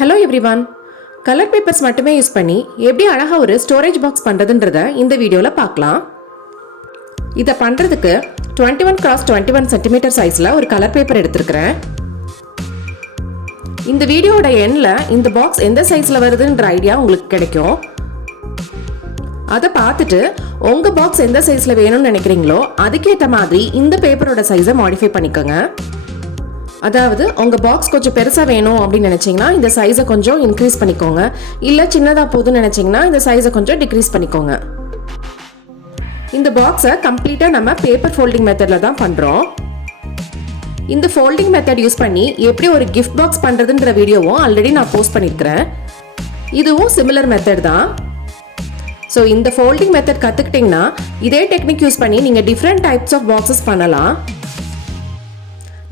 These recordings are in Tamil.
ஹலோ எவ்ரிவான், கலர் பேப்பர்ஸ் மட்டுமே யூஸ் பண்ணி எப்படி அழகாக ஒரு ஸ்டோரேஜ் பாக்ஸ் பண்ணுறதுன்றத இந்த வீடியோவில் பார்க்கலாம். இதை பண்ணுறதுக்கு 21x21 சென்டிமீட்டர் சைஸில் ஒரு கலர் பேப்பர் எடுத்துருக்கிறேன். இந்த வீடியோட எண்ணில் இந்த பாக்ஸ் எந்த சைஸில் வருதுன்ற ஐடியா உங்களுக்கு கிடைக்கும். அதை பார்த்துட்டு உங்கள் பாக்ஸ் எந்த சைஸில் வேணும்னு நினைக்கிறீங்களோ அதுக்கேற்ற மாதிரி இந்த பேப்பரோட சைஸை மாடிஃபை பண்ணிக்கோங்க. அதாவது உங்கள் பாக்ஸ் கொஞ்சம் பெருசாக வேணும் அப்படின்னு நினச்சிங்கன்னா இந்த சைஸை கொஞ்சம் இன்க்ரீஸ் பண்ணிக்கோங்க. இல்லை சின்னதாக போதும்னு நினச்சிங்கன்னா இந்த சைஸை கொஞ்சம் டிக்ரீஸ் பண்ணிக்கோங்க. இந்த பாக்ஸை கம்ப்ளீட்டாக நம்ம பேப்பர் ஃபோல்டிங் மெத்தடில் தான் பண்ணுறோம். இந்த ஃபோல்டிங் மெத்தட் யூஸ் பண்ணி எப்படி ஒரு கிஃப்ட் பாக்ஸ் பண்ணுறதுன்ற வீடியோவும் ஆல்ரெடி நான் போஸ்ட் பண்ணியிருக்கிறேன். இதுவும் சிமிலர் மெத்தட் தான். ஸோ இந்த ஃபோல்டிங் மெத்தட் கற்றுக்கிட்டிங்கன்னா இதே டெக்னிக் யூஸ் பண்ணி நீங்கள் டிஃப்ரெண்ட் டைப்ஸ் ஆஃப் பாக்ஸஸ் பண்ணலாம்.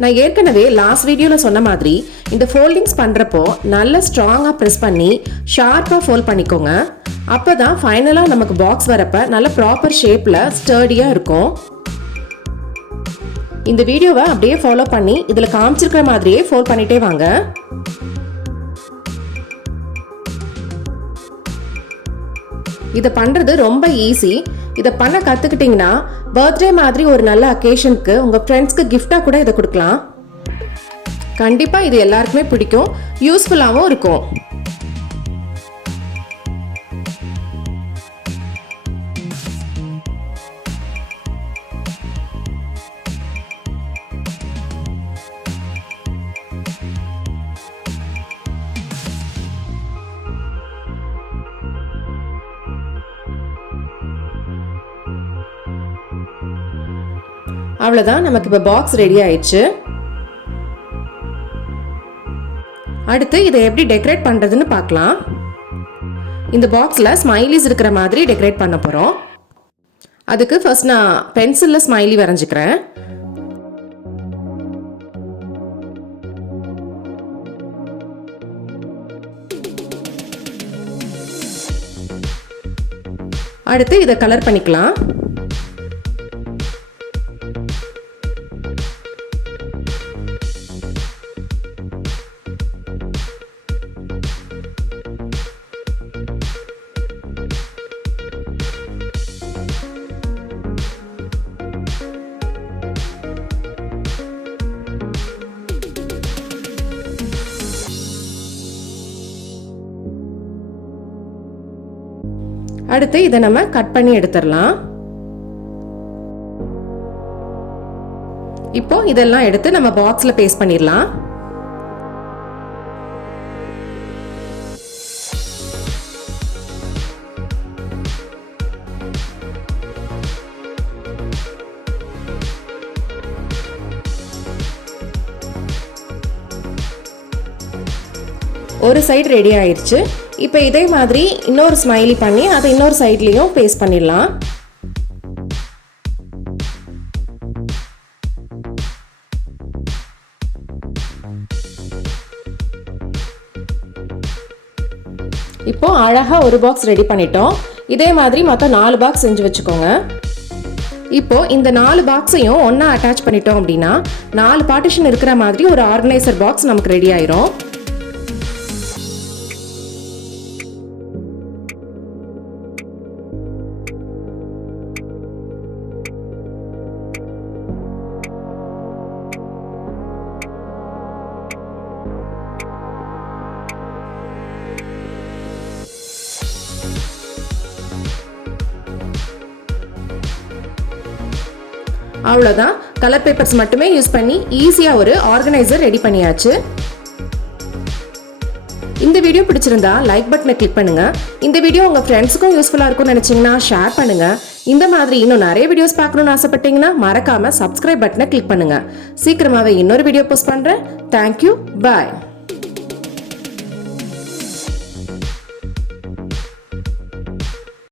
நான் ஏற்கனவே லாஸ்ட் வீடியோவில் சொன்ன மாதிரி இந்த ஃபோல்டிங்ஸ் பண்ணுறப்போ நல்லா ஸ்ட்ராங்காக ப்ரெஸ் பண்ணி ஷார்ப்பாக ஃபோல்ட் பண்ணிக்கோங்க. அப்போ தான் ஃபைனலாக நமக்கு பாக்ஸ் வரப்போ நல்ல ப்ராப்பர் ஷேப்பில் ஸ்டர்டியாக இருக்கும். இந்த வீடியோவை அப்படியே ஃபாலோ பண்ணி இதில் காமிச்சிருக்கிற மாதிரியே ஃபோல்ட் பண்ணிகிட்டே வாங்க. இதை பண்ணுறது ரொம்ப ஈஸி. இதை பண்ண கற்றுக்கிட்டிங்கன்னா பர்த்டே மாதிரி ஒரு நல்ல அக்கேஷனுக்கு உங்கள் ஃப்ரெண்ட்ஸ்க்கு கிஃப்டாக கூட இதை கொடுக்கலாம். கண்டிப்பாக இது எல்லாருக்குமே பிடிக்கும், யூஸ்ஃபுல்லாகவும் இருக்கும். அவ்வளோதான், நமக்கு இப்போ பாக்ஸ் ரெடி ஆயிடுச்சு. அடுத்து இதை எப்படி டெக்கரேட் பண்ணுறதுன்னு பார்க்கலாம். இந்த பாக்ஸில் ஸ்மைலிஸ் இருக்கிற மாதிரி டெக்கரேட் பண்ண போகிறோம். அதுக்கு ஃபர்ஸ்ட் நான் பென்சிலில் ஸ்மைலி வரைஞ்சிக்கிறேன். அடுத்து இதை கலர் பண்ணிக்கலாம். அடுத்து இதை நம்ம கட் பண்ணி எடுத்துடலாம். இப்போ இதெல்லாம் எடுத்து நம்ம பாக்ஸ்ல பேஸ்ட் பண்ணிடலாம். ஒரு சைடு ரெடி ஆயிடுச்சு. இப்போ இதே மாதிரி இன்னொரு ஸ்மைலி பண்ணி அதை இன்னொரு சைட்லேயும் பேஸ்ட் பண்ணிடலாம். இப்போ அழகாக ஒரு பாக்ஸ் ரெடி பண்ணிட்டோம். இதே மாதிரி மொத்தம் 4 பாக்ஸ் செஞ்சு வச்சுக்கோங்க. இப்போ இந்த 4 பாக்ஸையும் ஒன்றா அட்டாச் பண்ணிட்டோம் அப்படின்னா 4 பார்ட்டிஷன் இருக்கிற மாதிரி ஒரு ஆர்கனைசர் பாக்ஸ் நமக்கு ரெடி ஆயிரும். அவ்வளோதான், கலர் பேப்பர்ஸ் மட்டுமே யூஸ் பண்ணி ஈஸியாக ஒரு ஆர்கனைசர் ரெடி பண்ணியாச்சு. இந்த வீடியோ பிடிச்சிருந்தா லைக் பட்டனை கிளிக் பண்ணுங்க. இந்த வீடியோ உங்க ஃப்ரெண்ட்ஸுக்கும் யூஸ்ஃபுல்லாக இருக்கும்னு நினைச்சீங்கன்னா ஷேர் பண்ணுங்க. இந்த மாதிரி இன்னும் நிறைய வீடியோஸ் பார்க்கணும்னு ஆசைப்பட்டீங்கன்னா மறக்காம சப்ஸ்கிரைப் பட்டனை கிளிக் பண்ணுங்க. சீக்கிரமாவே இன்னொரு வீடியோ போஸ்ட் பண்றேன். தேங்க்யூ, பாய்.